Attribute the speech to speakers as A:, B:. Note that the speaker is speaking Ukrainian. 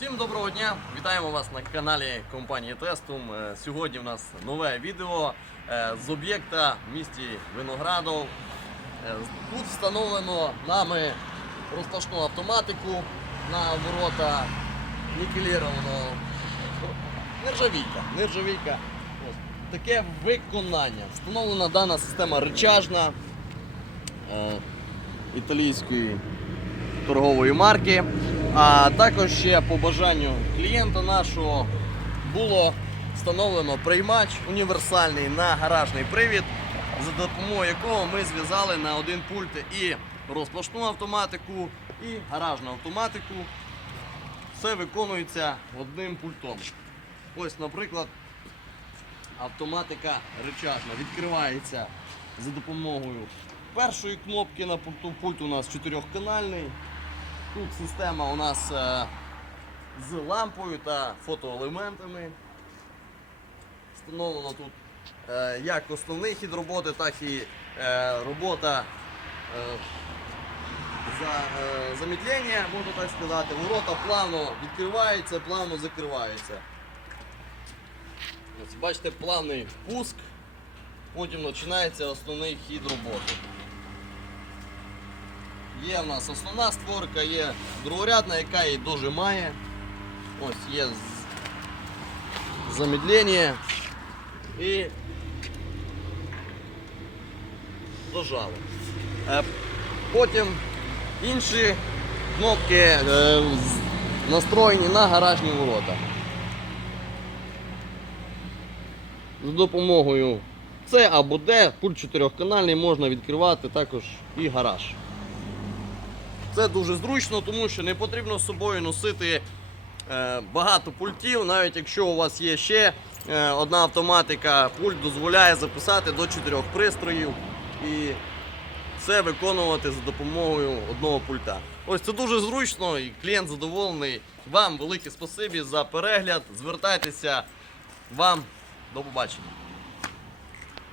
A: Всім доброго дня! Вітаємо вас на каналі компанії Тестум. Е, Сьогодні в нас нове відео е, з об'єкта в місті Виноградов. Е, Тут встановлено нами розташну автоматику на ворота нікелірованого. Нержавійка. Нержавійка. Ось. Таке виконання. Встановлена дана система речажна італійської торгової марки. А також ще по бажанню клієнта нашого було встановлено приймач універсальний на гаражний привід, за допомогою якого ми зв'язали на один пульт і розплашну автоматику, і гаражну автоматику. Все виконується одним пультом. Ось, наприклад, автоматика речажна відкривається за допомогою першої кнопки на пульту. Пульт у нас чотирьохканальний. Тут система у нас е, з лампою та фотоелементами. Встановлено тут е, як основний хід роботи, так і е, робота за, замедлення, можна так сказати. Ворота плавно відкриваються, плавно закриваються. Ось, бачите, плавний пуск, потім починається основний хід роботи. Є в нас основна створка, є другорядна, яка її дожимає. Ось є замедлення і дожало. Е, Потім інші кнопки е, настроєні на гаражні ворота. За допомогою С або Д, пульт чотирьохканальний можна відкривати також і гараж. Це дуже зручно, тому що не потрібно з собою носити е, багато пультів, навіть якщо у вас є ще е, одна автоматика, пульт дозволяє записати до 4 пристроїв і все виконувати за допомогою одного пульта. Ось це дуже зручно і клієнт задоволений. Вам велике спасибі за перегляд. Звертайтеся вам до побачення.